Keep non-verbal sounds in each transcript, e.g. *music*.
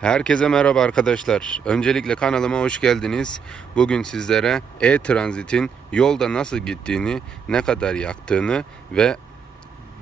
Herkese merhaba arkadaşlar. Öncelikle kanalıma hoş geldiniz. Bugün sizlere e-transitin yolda nasıl gittiğini, ne kadar yaktığını ve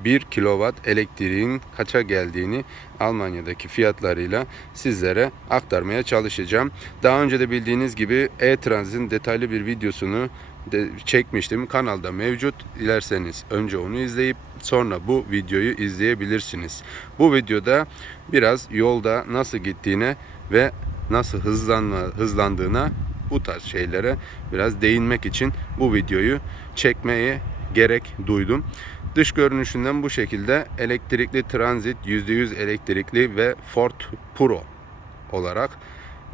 1 kilowatt elektriğin kaça geldiğini Almanya'daki fiyatlarıyla sizlere aktarmaya çalışacağım. Daha önce de bildiğiniz gibi e-transitin detaylı bir videosunu de çekmiştim. Kanalda mevcut. Dilerseniz önce onu izleyip sonra bu videoyu izleyebilirsiniz. Bu videoda biraz yolda nasıl gittiğine ve nasıl hızlanma, hızlandığına bu tarz şeylere biraz değinmek için bu videoyu çekmeye gerek duydum. Dış görünüşünden bu şekilde elektrikli Transit %100 elektrikli ve Ford Pro olarak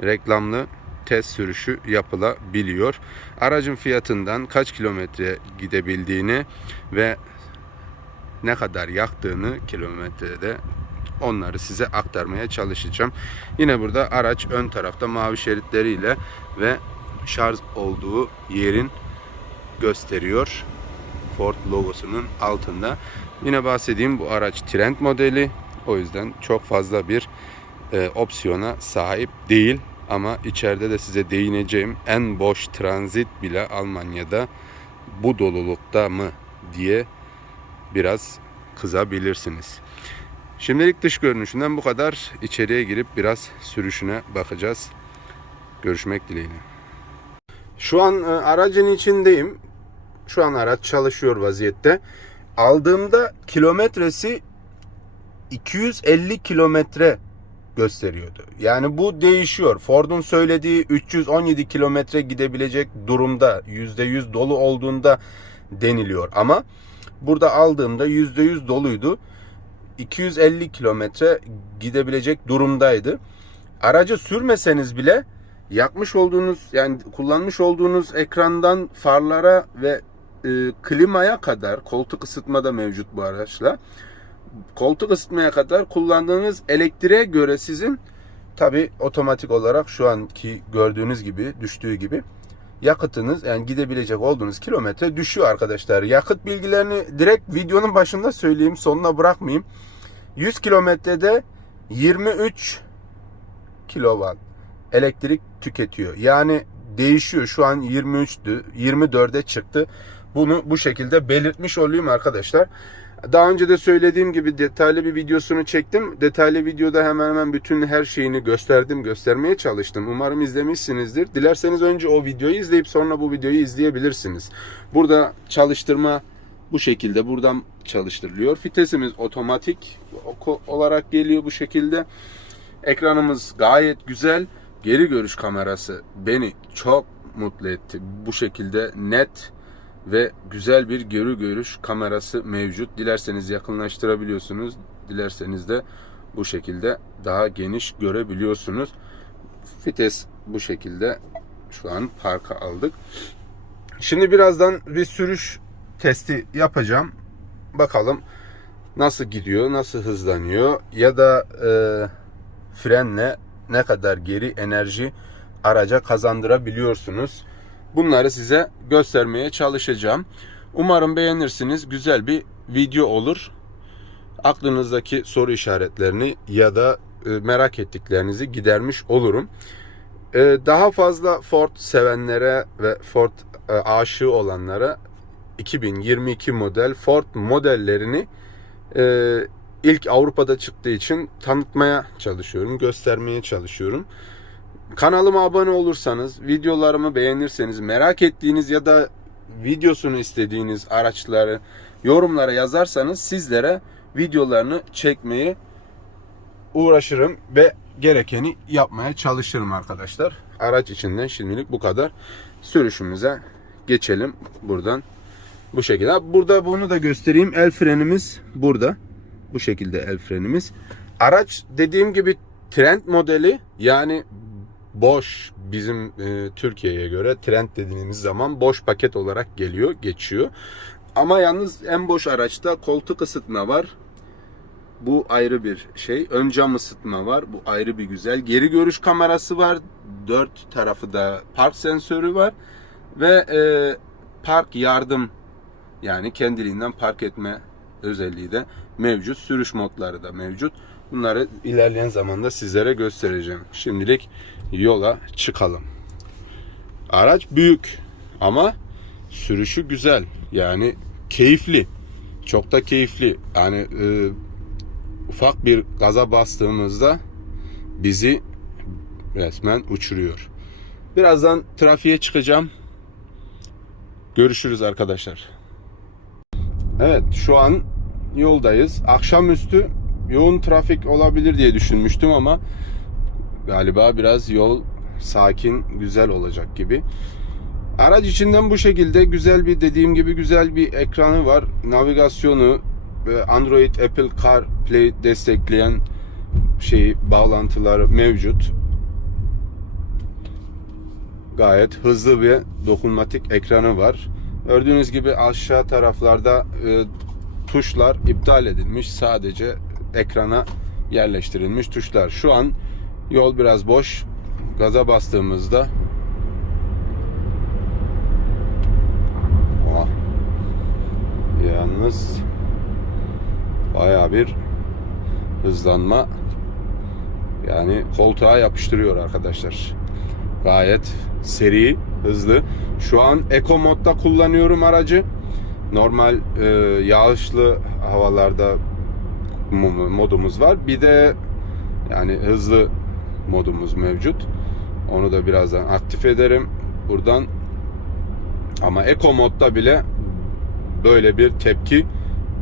reklamlı test sürüşü yapılabiliyor. Aracın fiyatından kaç kilometre gidebildiğini ve ne kadar yaktığını kilometrede onları size aktarmaya çalışacağım. Yine burada araç ön tarafta mavi şeritleriyle ve şarj olduğu yerin gösteriyor. Ford logosunun altında. Yine bahsedeyim bu araç Trend modeli. O yüzden çok fazla bir e, opsiyona sahip değil. Ama içeride de size değineceğim en boş transit bile Almanya'da bu dolulukta mı diye biraz kızabilirsiniz. Şimdilik dış görünüşünden bu kadar. İçeriye girip biraz sürüşüne bakacağız. Görüşmek dileğiyle. Şu an e, aracın içindeyim. Şu an araç çalışıyor vaziyette. Aldığımda kilometresi 250 kilometre gösteriyordu. Yani bu değişiyor. Ford'un söylediği 317 kilometre gidebilecek durumda %100 dolu olduğunda deniliyor. Ama burada aldığımda %100 doluydu. 250 kilometre gidebilecek durumdaydı. Aracı sürmeseniz bile yakmış olduğunuz yani kullanmış olduğunuz ekrandan farlara ve e, klimaya kadar koltuk ısıtma da mevcut bu araçla. Koltuk ısıtmaya kadar kullandığınız elektriğe göre sizin tabi otomatik olarak şu anki gördüğünüz gibi düştüğü gibi yakıtınız yani gidebilecek olduğunuz kilometre düşüyor arkadaşlar. Yakıt bilgilerini direkt videonun başında söyleyeyim sonuna bırakmayayım. 100 kilometrede 23 kilowatt elektrik tüketiyor. Yani değişiyor. Şu an 23'tü. 24'e çıktı. Bunu bu şekilde belirtmiş olayım arkadaşlar. Daha önce de söylediğim gibi detaylı bir videosunu çektim. Detaylı videoda hemen hemen bütün her şeyini gösterdim, göstermeye çalıştım. Umarım izlemişsinizdir. Dilerseniz önce o videoyu izleyip sonra bu videoyu izleyebilirsiniz. Burada çalıştırma bu şekilde buradan çalıştırılıyor. Fitesimiz otomatik olarak geliyor bu şekilde. Ekranımız gayet güzel. Geri görüş kamerası beni çok mutlu etti. Bu şekilde net ve güzel bir geri görüş kamerası mevcut. Dilerseniz yakınlaştırabiliyorsunuz. Dilerseniz de bu şekilde daha geniş görebiliyorsunuz. Vites bu şekilde şu an parka aldık. Şimdi birazdan bir sürüş testi yapacağım. Bakalım nasıl gidiyor, nasıl hızlanıyor ya da e, frenle ne kadar geri enerji araca kazandırabiliyorsunuz. Bunları size göstermeye çalışacağım. Umarım beğenirsiniz. Güzel bir video olur. Aklınızdaki soru işaretlerini ya da e, merak ettiklerinizi gidermiş olurum. E, Daha fazla Ford sevenlere ve Ford e, aşığı olanlara 2022 model Ford modellerini ilk Avrupa'da çıktığı için tanıtmaya çalışıyorum, göstermeye çalışıyorum. Kanalıma abone olursanız, videolarımı beğenirseniz, merak ettiğiniz ya da videosunu istediğiniz araçları yorumlara yazarsanız sizlere videolarını çekmeyi uğraşırım ve gerekeni yapmaya çalışırım arkadaşlar. Araç içinden şimdilik bu kadar. Sürüşümüze geçelim buradan. Bu şekilde. Burada bunu da göstereyim. El frenimiz burada. Bu şekilde el frenimiz. Araç dediğim gibi trend modeli yani boş bizim e, Türkiye'ye göre trend dediğimiz zaman boş paket olarak geliyor, geçiyor. Ama yalnız en boş araçta koltuk ısıtma var. Bu ayrı bir şey. Ön cam ısıtma var. Bu ayrı bir güzel. Geri görüş kamerası var. Dört tarafı da park sensörü var. Ve e, park yardım yani kendiliğinden park etme özelliği de mevcut. Sürüş modları da mevcut. Bunları ilerleyen zamanda sizlere göstereceğim. Şimdilik yola çıkalım. Araç büyük ama sürüşü güzel. Yani keyifli. Çok da keyifli. Yani e, ufak bir gaza bastığımızda bizi resmen uçuruyor. Birazdan trafiğe çıkacağım. Görüşürüz arkadaşlar. Evet şu an yoldayız. Akşamüstü yoğun trafik olabilir diye düşünmüştüm ama galiba biraz yol sakin, güzel olacak gibi. Araç içinden bu şekilde güzel bir dediğim gibi güzel bir ekranı var. Navigasyonu Android Apple CarPlay destekleyen şeyi bağlantıları mevcut. Gayet hızlı bir dokunmatik ekranı var. Gördüğünüz gibi aşağı taraflarda e, tuşlar iptal edilmiş. Sadece ekrana yerleştirilmiş tuşlar. Şu an yol biraz boş. Gaza bastığımızda Oh. Yalnız baya bir hızlanma yani koltuğa yapıştırıyor arkadaşlar. Gayet seri, hızlı. Şu an Eco modda kullanıyorum aracı. Normal e, yağışlı havalarda mo- modumuz var. Bir de yani hızlı modumuz mevcut. Onu da birazdan aktif ederim. Buradan ama Eco modda bile böyle bir tepki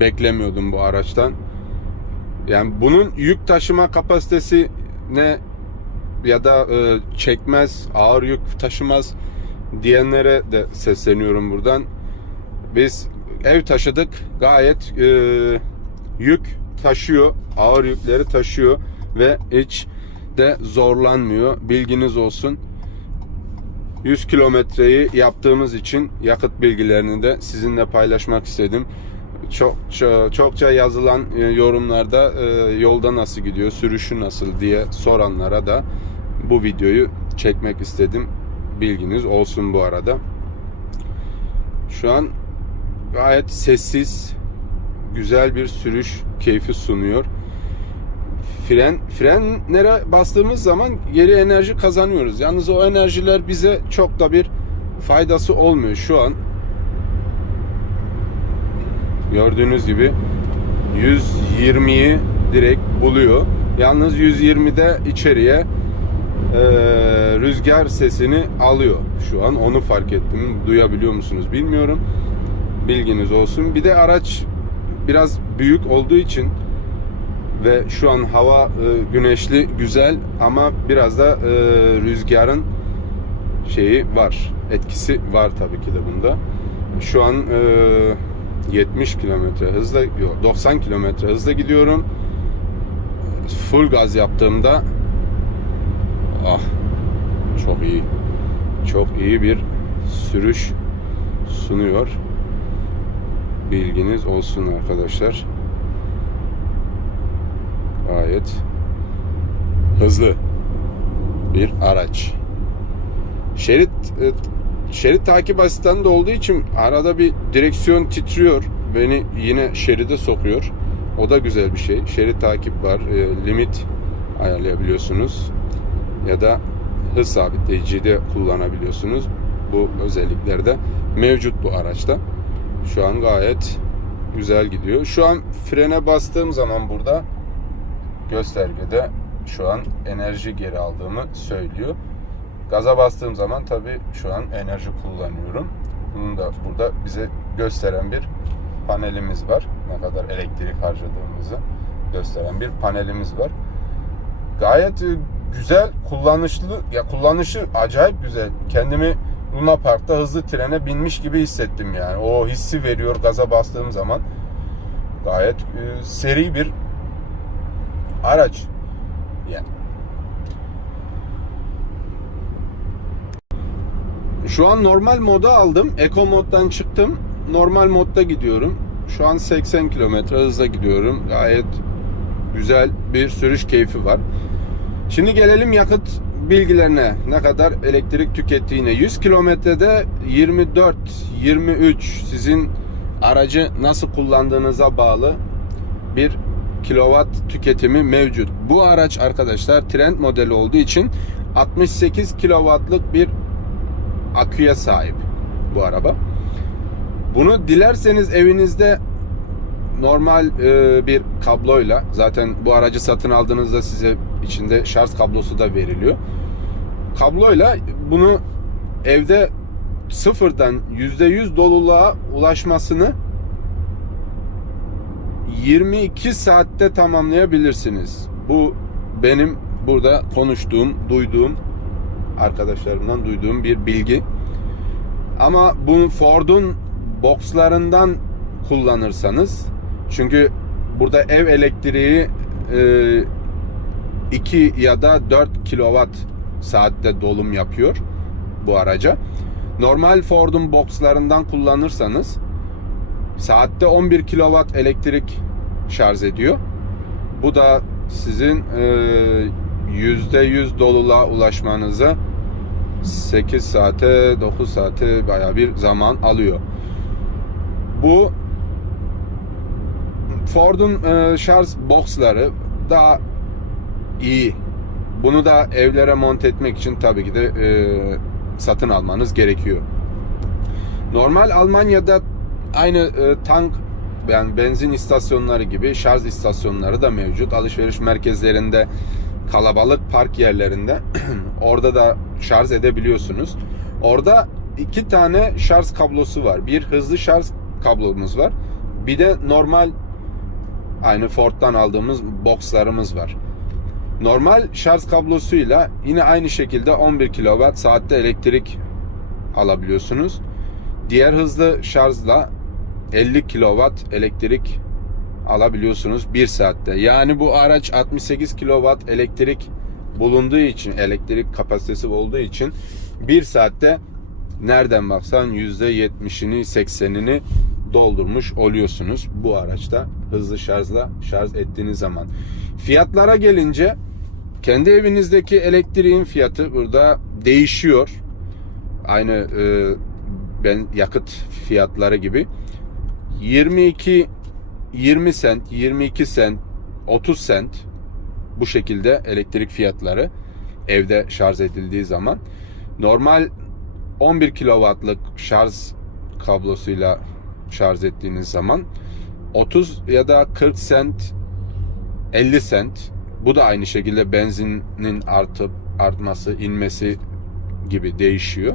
beklemiyordum bu araçtan. Yani bunun yük taşıma kapasitesi ne ya da e, çekmez, ağır yük taşımaz diyenlere de sesleniyorum buradan. Biz ev taşıdık. Gayet e, yük taşıyor. Ağır yükleri taşıyor ve hiç de zorlanmıyor. Bilginiz olsun. 100 kilometreyi yaptığımız için yakıt bilgilerini de sizinle paylaşmak istedim. Çok, çok çokça yazılan e, yorumlarda e, yolda nasıl gidiyor, sürüşü nasıl diye soranlara da bu videoyu çekmek istedim. Bilginiz olsun bu arada. Şu an gayet sessiz, güzel bir sürüş keyfi sunuyor. Fren frenlere bastığımız zaman geri enerji kazanıyoruz. Yalnız o enerjiler bize çok da bir faydası olmuyor şu an. Gördüğünüz gibi 120'yi direkt buluyor. Yalnız 120'de içeriye e, rüzgar sesini alıyor şu an. Onu fark ettim. Duyabiliyor musunuz bilmiyorum. Bilginiz olsun. Bir de araç biraz büyük olduğu için ve şu an hava e, güneşli güzel ama biraz da e, rüzgarın şeyi var. Etkisi var tabii ki de bunda. Şu an e, 70 kilometre hızla yok 90 kilometre hızla gidiyorum. Full gaz yaptığımda ah çok iyi. Çok iyi bir sürüş sunuyor. Bilginiz olsun arkadaşlar. Gayet hızlı bir araç. Şerit e, şerit takip asistanı da olduğu için arada bir direksiyon titriyor. Beni yine şeride sokuyor. O da güzel bir şey. Şerit takip var. E, limit ayarlayabiliyorsunuz. Ya da hız sabitleyici de kullanabiliyorsunuz. Bu özellikler de mevcut bu araçta. Şu an gayet güzel gidiyor. Şu an frene bastığım zaman burada göstergede şu an enerji geri aldığımı söylüyor. Gaza bastığım zaman tabi şu an enerji kullanıyorum. Bunu da burada bize gösteren bir panelimiz var. Ne kadar elektrik harcadığımızı gösteren bir panelimiz var. Gayet e, güzel, kullanışlı. Ya kullanışı acayip güzel. Kendimi Luna Park'ta hızlı trene binmiş gibi hissettim yani. O hissi veriyor gaza bastığım zaman. Gayet e, seri bir araç. Yani. Şu an normal moda aldım. Eco moddan çıktım. Normal modda gidiyorum. Şu an 80 kilometre hızla gidiyorum. Gayet güzel bir sürüş keyfi var. Şimdi gelelim yakıt bilgilerine. Ne kadar elektrik tükettiğine. 100 kilometrede 24, 23 sizin aracı nasıl kullandığınıza bağlı bir kilowatt tüketimi mevcut. Bu araç arkadaşlar trend modeli olduğu için 68 kilowattlık bir aküye sahip bu araba. Bunu dilerseniz evinizde normal e, bir kabloyla zaten bu aracı satın aldığınızda size içinde şarj kablosu da veriliyor. Kabloyla bunu evde sıfırdan %100 doluluğa ulaşmasını 22 saatte tamamlayabilirsiniz. Bu benim burada konuştuğum, duyduğum arkadaşlarımdan duyduğum bir bilgi. Ama bunu Ford'un boxlarından kullanırsanız çünkü burada ev elektriği 2 ya da 4 kilowatt saatte dolum yapıyor bu araca. Normal Ford'un boxlarından kullanırsanız saatte 11 kilowatt elektrik şarj ediyor. Bu da sizin e, %100 doluluğa ulaşmanıza 8 saate 9 saate baya bir zaman alıyor. Bu Ford'un e, şarj boxları daha iyi. Bunu da evlere monte etmek için tabii ki de e, satın almanız gerekiyor. Normal Almanya'da aynı e, tank yani benzin istasyonları gibi şarj istasyonları da mevcut. Alışveriş merkezlerinde kalabalık park yerlerinde *clears throat* orada da şarj edebiliyorsunuz. Orada iki tane şarj kablosu var. Bir hızlı şarj kablomuz var. Bir de normal aynı Ford'dan aldığımız boxlarımız var. Normal şarj kablosuyla yine aynı şekilde 11 kW saatte elektrik alabiliyorsunuz. Diğer hızlı şarjla 50 kW elektrik alabiliyorsunuz 1 saatte. Yani bu araç 68 kW elektrik bulunduğu için, elektrik kapasitesi olduğu için 1 saatte nereden baksan %70'ini 80'ini doldurmuş oluyorsunuz bu araçta hızlı şarjla şarj ettiğiniz zaman. Fiyatlara gelince kendi evinizdeki elektriğin fiyatı burada değişiyor. Aynı e, ben yakıt fiyatları gibi. 22 20 sent, 22 sent, 30 sent bu şekilde elektrik fiyatları evde şarj edildiği zaman normal 11 kW'lık şarj kablosuyla şarj ettiğiniz zaman 30 ya da 40 sent 50 sent bu da aynı şekilde benzinin artıp artması inmesi gibi değişiyor.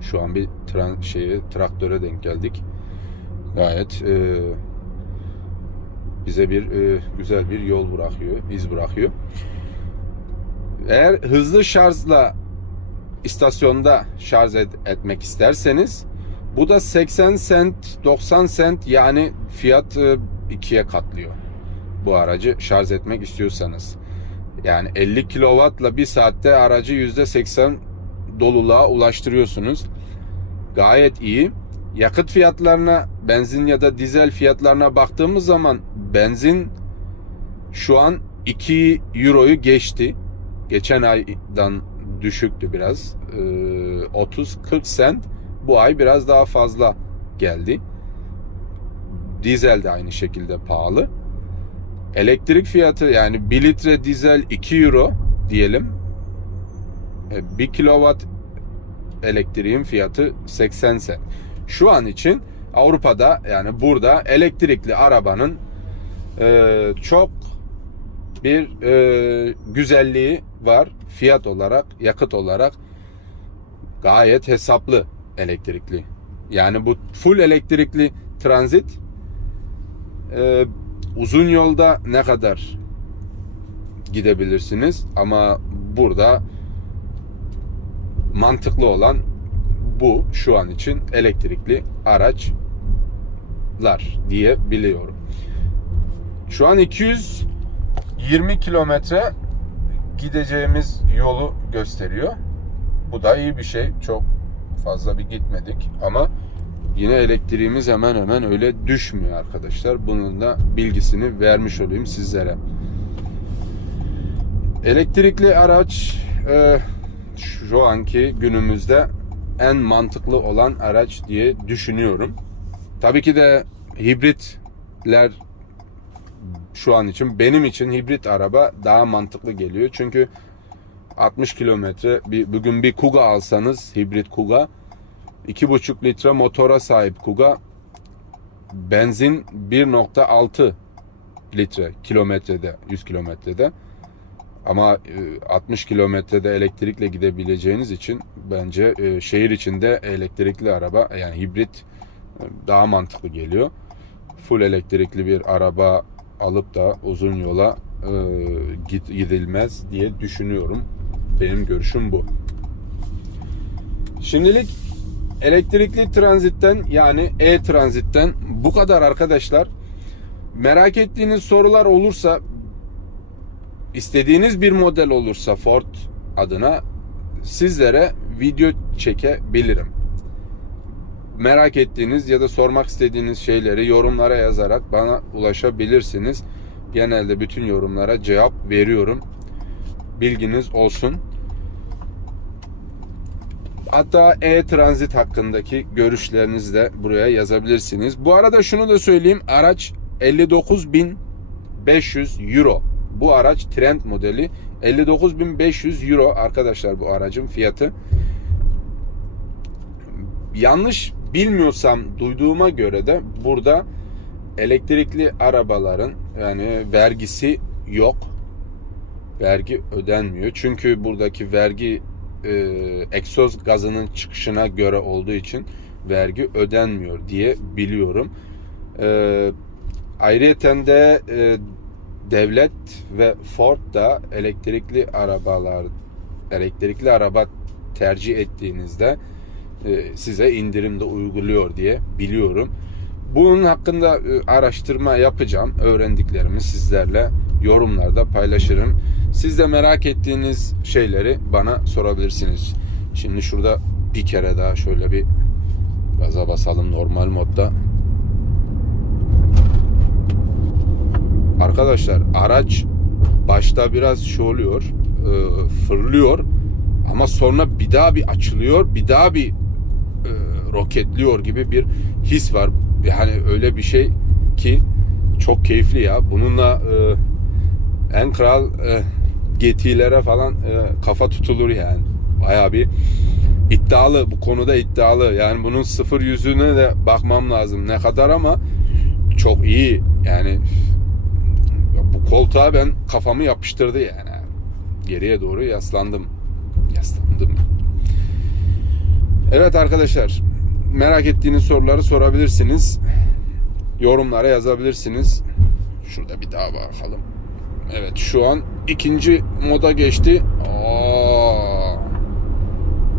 Şu an bir tran şeye traktöre denk geldik. Gayet e, bize bir e, güzel bir yol bırakıyor, iz bırakıyor. Eğer hızlı şarjla istasyonda şarj et, etmek isterseniz bu da 80 sent, 90 sent yani fiyat e, ikiye katlıyor. Bu aracı şarj etmek istiyorsanız. Yani 50 kW'la bir saatte aracı %80 doluluğa ulaştırıyorsunuz. Gayet iyi. Yakıt fiyatlarına, benzin ya da dizel fiyatlarına baktığımız zaman benzin şu an 2 euroyu geçti. Geçen aydan düşüktü biraz. Ee, 30-40 sent bu ay biraz daha fazla geldi. Dizel de aynı şekilde pahalı. Elektrik fiyatı yani 1 litre dizel 2 euro diyelim. 1 e, kilowatt elektriğin fiyatı 80 sent. Şu an için Avrupa'da yani burada elektrikli arabanın e, çok bir e, güzelliği var. Fiyat olarak, yakıt olarak gayet hesaplı elektrikli. Yani bu full elektrikli transit e, uzun yolda ne kadar gidebilirsiniz ama burada mantıklı olan bu şu an için elektrikli araçlar diye biliyorum. Şu an 220 kilometre gideceğimiz yolu gösteriyor. Bu da iyi bir şey. Çok fazla bir gitmedik ama yine elektriğimiz hemen hemen öyle düşmüyor arkadaşlar. Bunun da bilgisini vermiş olayım sizlere. Elektrikli araç e, şu anki günümüzde en mantıklı olan araç diye düşünüyorum. Tabii ki de hibritler şu an için benim için hibrit araba daha mantıklı geliyor. Çünkü 60 kilometre bugün bir Kuga alsanız hibrit Kuga 2,5 litre motora sahip Kuga benzin 1.6 litre kilometrede 100 kilometrede ama e, 60 kilometrede elektrikle gidebileceğiniz için bence e, şehir içinde elektrikli araba yani hibrit e, daha mantıklı geliyor. Full elektrikli bir araba alıp da uzun yola e, gidilmez diye düşünüyorum. Benim görüşüm bu. Şimdilik elektrikli tranzitten yani e-tranzitten bu kadar arkadaşlar. Merak ettiğiniz sorular olursa istediğiniz bir model olursa Ford adına sizlere video çekebilirim. Merak ettiğiniz ya da sormak istediğiniz şeyleri yorumlara yazarak bana ulaşabilirsiniz. Genelde bütün yorumlara cevap veriyorum. Bilginiz olsun. Hatta e-transit hakkındaki görüşlerinizi de buraya yazabilirsiniz. Bu arada şunu da söyleyeyim. Araç 59.500 euro. Bu araç Trend modeli. 59.500 euro arkadaşlar bu aracın fiyatı. Yanlış bilmiyorsam duyduğuma göre de burada elektrikli arabaların yani vergisi yok. Vergi ödenmiyor. Çünkü buradaki vergi e, egzoz gazının çıkışına göre olduğu için vergi ödenmiyor diye biliyorum. E, ayrıyeten de e, devlet ve Ford da elektrikli arabalar elektrikli araba tercih ettiğinizde e, size indirimde uyguluyor diye biliyorum. Bunun hakkında e, araştırma yapacağım. Öğrendiklerimi sizlerle yorumlarda paylaşırım. Siz de merak ettiğiniz şeyleri bana sorabilirsiniz. Şimdi şurada bir kere daha şöyle bir gaza basalım normal modda. Arkadaşlar araç başta biraz şey oluyor, e, fırlıyor ama sonra bir daha bir açılıyor, bir daha bir e, roketliyor gibi bir his var. Yani öyle bir şey ki çok keyifli ya. Bununla e, en kral e, GT'lere falan e, kafa tutulur yani. Baya bir iddialı bu konuda iddialı. Yani bunun sıfır yüzüne de bakmam lazım ne kadar ama çok iyi. Yani bu koltuğa ben kafamı yapıştırdı yani. Geriye doğru yaslandım. Yaslandım. Evet arkadaşlar merak ettiğiniz soruları sorabilirsiniz. Yorumlara yazabilirsiniz. Şurada bir daha bakalım. Evet şu an ikinci moda geçti. Aa,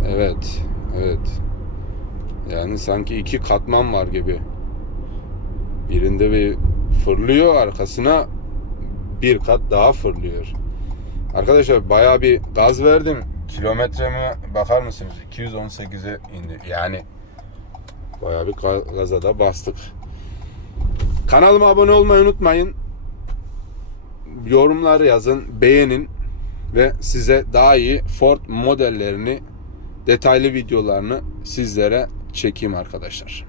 evet, evet. Yani sanki iki katman var gibi. Birinde bir fırlıyor arkasına bir kat daha fırlıyor. Arkadaşlar bayağı bir gaz verdim. Kilometreme bakar mısınız? 218'e indi. Yani bayağı bir ga- gaza da bastık. Kanalıma abone olmayı unutmayın. Yorumlar yazın, beğenin ve size daha iyi Ford modellerini, detaylı videolarını sizlere çekeyim arkadaşlar.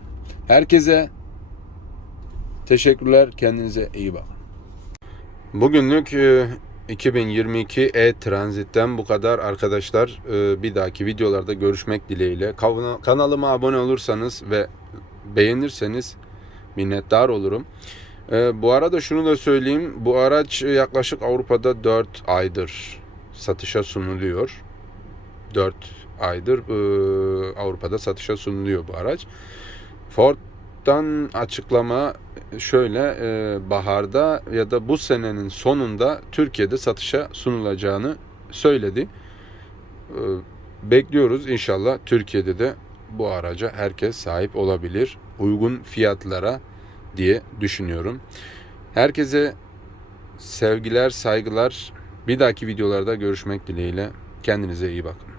Herkese teşekkürler. Kendinize iyi bakın. Bugünlük e, 2022 e-transitten bu kadar arkadaşlar. E, Bir dahaki videolarda görüşmek dileğiyle. Kana- Kanalıma abone olursanız ve beğenirseniz minnettar olurum. E, Bu arada şunu da söyleyeyim. Bu araç yaklaşık Avrupa'da 4 aydır satışa sunuluyor. 4 aydır e, Avrupa'da satışa sunuluyor bu araç. Ford'dan açıklama şöyle e, baharda ya da bu senenin sonunda Türkiye'de satışa sunulacağını söyledi. E, bekliyoruz inşallah Türkiye'de de bu araca herkes sahip olabilir. Uygun fiyatlara diye düşünüyorum. Herkese sevgiler, saygılar. Bir dahaki videolarda görüşmek dileğiyle. Kendinize iyi bakın.